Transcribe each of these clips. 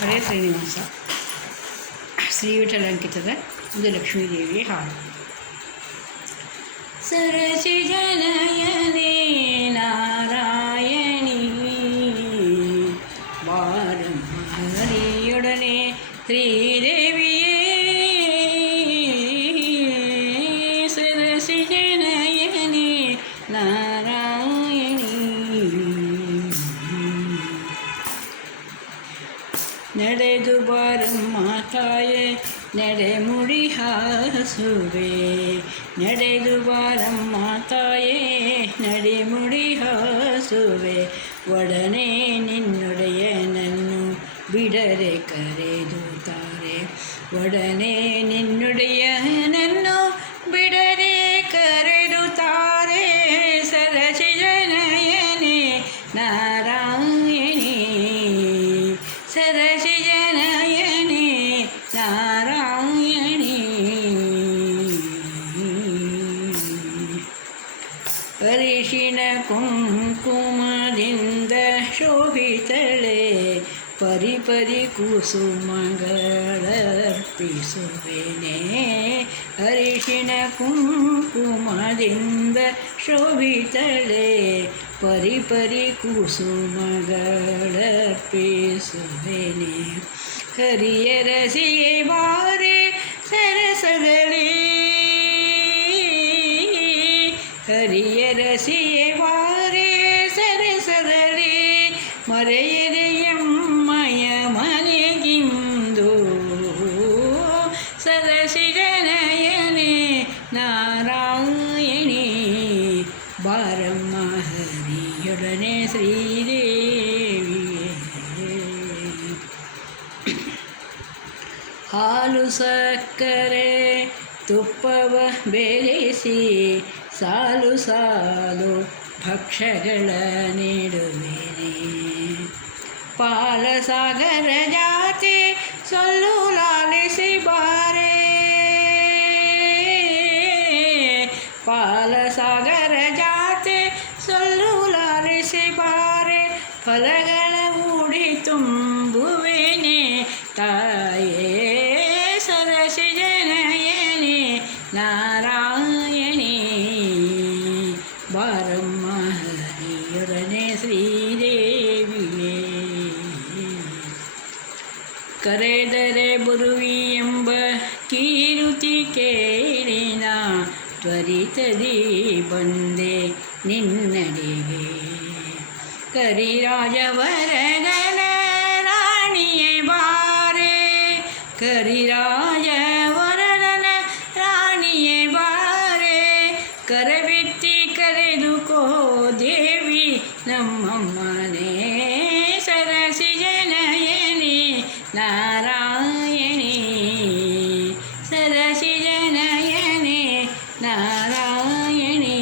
ಹರೇ ಶ್ರೀನಿವಾಸ. ಶ್ರೀ ವಿಠಲಂಕಿತದ ಒಂದು ಲಕ್ಷ್ಮೀದೇವಿಯ ಹಾಡು. ಸರಸಿ ಜನಯನೇ ನಾರಾಯಣಿ ಬಾರಮ್ಮ ಹರಿಯೊಡನೆ ಶ್ರೀದೇವಿಯೇ. ಸರಸಿ ಜನಯನೇ ನಾರಾಯಣಿ ನಡೆದು ಬಾರಮ್ಮ ತಾಯೇ ನಡೆಮುಡಿ ಹಾಸುವೆ. ನಡೆದು ಬಾರಮ್ಮ ತಾಯೇ ನಡೆಮುಡಿ ಹಾಸುವೆ. ಒಡನೆ ನಿನ್ನೊಡೆಯನನ್ನು ಬಿಡರೆ ಕರೆದುತ್ತಾರೆ. ಒಡನೆ ನಿನ್ನೊಡೆಯನನ್ನು ಬಿಡರೆ ಕರೆದುತ್ತಾರೆ. ಸರಸಿ ಜನಯನೇ ನಾರಾಯಣಿ ಸರಸಿ ಜನಯನೇ ನಾರಾಯಣಿ. ಅರಿಶಿಣ ಕುಂಕುಮದಿಂದ ಶೋಭಿತಳೆ ಪರಿಪರಿ ಕುಸುಮಗಳರ್ಪಿಸುವೆನೆ. ಅರಿಶಿಣ ಕುಂಕುಮದಿಂದ ಶೋಭಿತಳೆ ಪರಿಪರಿ ಕುಸುಮಗಳರ್ಪಿಸುವೆನೆ. ಹರಿಯರಸಿಯೇ ಬಾರೆ ಸರಸದಲ್ಲಿ. ಹರಿಯರಸಿಯೇ ಬಾರೆ ಸರಸದಲ್ಲಿ. ಮರೆಯದೆಯಮ್ಮಯ ಮನೆಗಿಂದು. ಸರಸಿ ಜನಯನೇ ನಾರಾಯಣಿ ಬಾರಮ್ಮ ಹರಿಯೊಡನೆ ಶ್ರೀದೇವಿಯೇ. ಹಾಲು ಸಕ್ಕರೆ ತುಪ್ಪವ ಬೆರೆಸಿ ಸಾಲು ಸಾಲು ಭಕ್ಷ್ಯಗಳ ನೀಡುವೆನೆ. ಪಾಲಸಾಗರ ಜಾತಿ ಸೊಲ್ಲು ಲಾಲಿಸಿ ಬಾರೆ. ಪಾಲಸಾಗರ ಜಾತಿ ಸೊಲ್ಲು ಲಾಲಿಸಿ ಬಾರೆ. ಫಲಗಳ ಉಡಿ ತುಂಬುವೆನೆ ತಾಯೇ. ಸರಸಿ ಜನಯನೇ ನಾರಾಯಣಿ ಬಾರಮ್ಮ ಹರಿಯೊಡನೆ ಶ್ರೀದೇವಿಯೇ. ಕರೆದರೆ ಬರುವಿ ಎಂಬ ಕೀರುತಿ ಕೇಳಿನ ತ್ವರಿತದಿ ಬಂದೆ ನಿನ್ನಡೆಗೆ. ಕರಿರಾಜವರದನ ರಾಣಿಯೇ ಬಾರೆ. ಕರಿರಾಜವರದನ ರಾಣಿಯೇ ಬಾರೆ. ಕರಬಿತ್ತಿ ಕರೆದುಕೋ ದೇವಿ ನಮ್ಮಮ್ಮನೇ. ಸರಸಿ ಜನಯನೇ ನಾರಾಯಣಿ ಸರಸಿ ಜನಯನೇ ನಾರಾಯಣಿ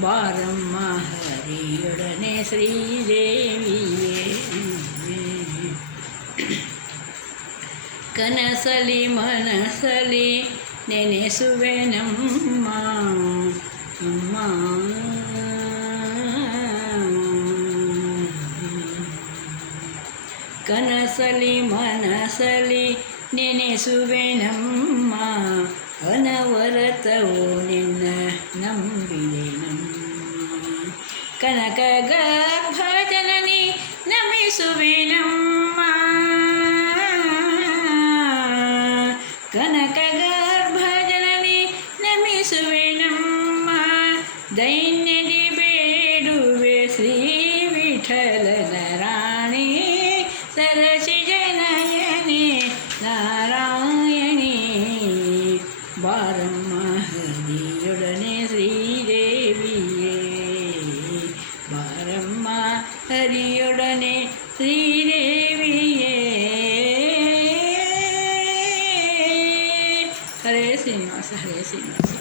ಬಾರಮ್ಮ ಹರಿಯೊಡನೆ ಶ್ರೀದೇವಿಯೇ. ಕನಸಲಿ ಮನಸಲಿ ನೆನೆಸುವೆನಮ್ಮ ಅಮ್ಮ. ಕನಸಲಿ ಮನಸಲಿ ನೆನೆಸುವೆನಮ್ಮ ಅನವರತವೋ ನಿನ್ನ ನಂಬಿದೆನಮ್ಮ. ಕನಕ ಗರ್ಭ ಜನನಿ ನಮಿಸುವೆನಮ್ಮ. ಕನಕ ಗರ್ಭ ಜನನಿ ನಮಿಸುವೆನಮ್ಮ. ದೈನ್ಯದಿ ಬೇಡುವೆ ಶ್ರೀ ವಿಠಲನ ರಾಣಿ. ಸರಸಿ ಜನಯನೇ ನಾರಾಯಣಿ ಬಾರಮ್ಮ ಹರಿಯೊಡನೆ ಶ್ರೀದೇವಿಯೇ. ಬಾರಮ್ಮ ಹರಿಯೊಡನೆ ಶ್ರೀದೇವಿಯೇ. ಹರೇ ಶ್ರೀನಿವಾಸ ಹರೇ ಶ್ರೀನಿವಾಸ.